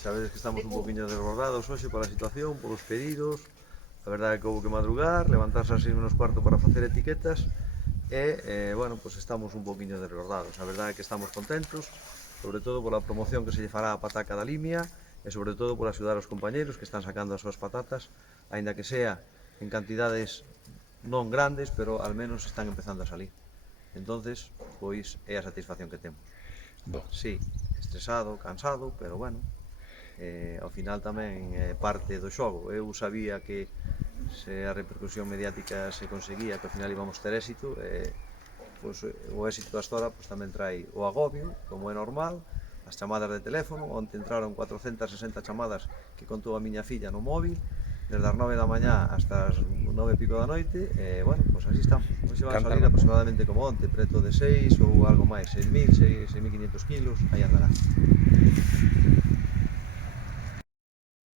Sabedes que estamos un poquinho desbordados hoxe pola situación, polos pedidos. A verdade é que houve que madrugar, levantarse ás 6 menos cuarto para facer etiquetas bueno, pois estamos un poquinho desbordados. A verdade é que estamos contentos, sobre todo pola promoción que se lle fará a pataca da Limia e sobre todo por axudar aos compañeros que están sacando as súas patatas, aínda que sea en cantidades non grandes, pero al menos están empezando a salir. Entonces, pois é a satisfacción que temos. Bo, Sí, estresado, cansado, pero bueno, ao final tamén é parte do xogo. Eu sabía que se a repercusión mediática se conseguía, que ao final íbamos ter éxito, pois, o éxito da Astora pois, tamén trai o agobio, como é normal, as chamadas de teléfono, onde entraron 460 chamadas que contou a miña filla no móvil, desde as 9 da mañá hasta as 9 e pico da noite, bueno, pois así estamos. Hoxe van a salir Cántame. aproximadamente como onte, preto de 6 ou algo máis, 6.000, 6.500 kilos, aí andará.